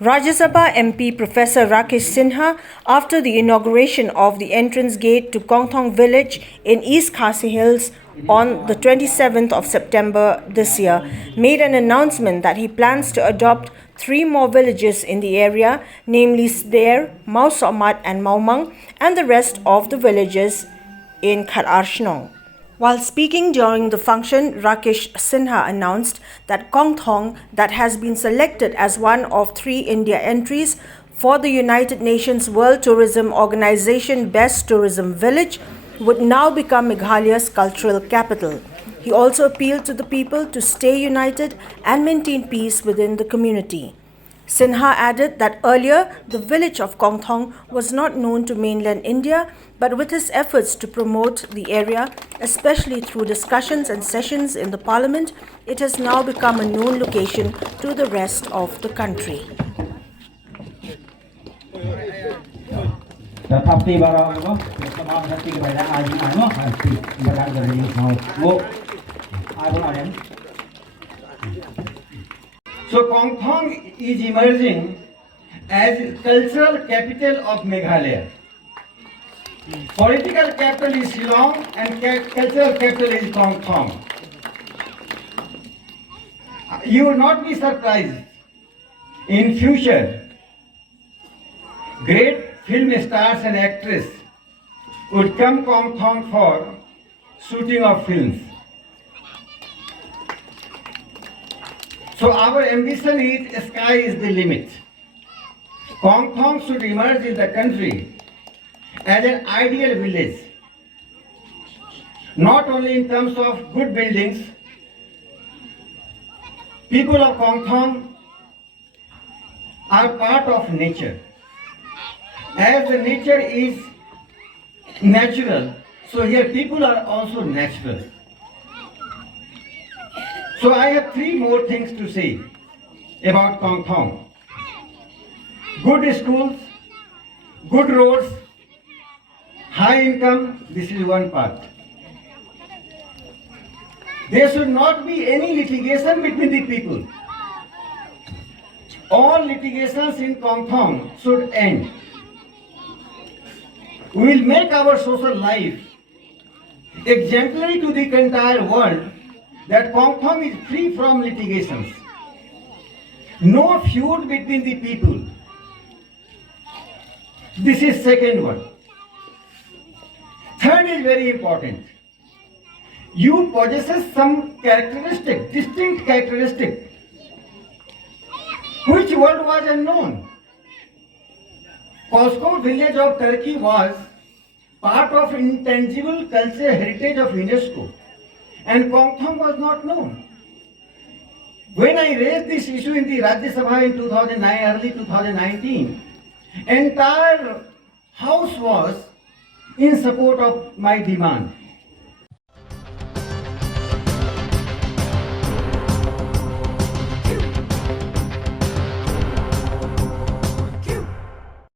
Rajya Sabha MP Professor Rakesh Sinha, after the inauguration of the entrance gate to Kongthong village in East KHASI Hills on the 27th of September this year, made an announcement that he plans to adopt 3 more villages in the area, namely SDER, MAWSOHMAD and MAWMANG, and the rest of the villages in SHNONG. While speaking during the function, Rakesh Sinha announced that Kongthong, that has been selected as one of 3 India entries for the United Nations World Tourism Organization Best Tourism Village, would now become Meghalaya's cultural capital. He also appealed to the people to stay united and maintain peace within the community. Sinha added that earlier the village of Kongthong was not known to mainland India, but with his efforts to promote the area, especially through discussions and sessions in the parliament, it has now become a known location to the rest of the country. So Kongthong is emerging as cultural capital of Meghalaya. Political capital is Shillong and cultural capital is Kongthong. You will not be surprised in future great film stars and actresses would come Kongthong for shooting of films. So our ambition is sky is the limit. Kongthong should emerge in the country as an ideal village, not only in terms of good buildings. People of Kongthong are part of nature. As the nature is natural, so here people are also natural. So I have 3 more things to say about Kongthong. Good schools, good roads, high income, this is one part. There should not be any litigation between the people. All litigations in Kongthong should end. We will make our social life exemplary to the entire world, that Kongthong is free from litigations. No feud between the people. This is second one. Third is very important. You possess some characteristic, distinct characteristic, which world was unknown. Kongthong village of Turkey was part of intangible cultural heritage of UNESCO, and Kongthong was not known. When I raised this issue in the Rajya Sabha in 2009, early 2019, entire house was in support of my demand.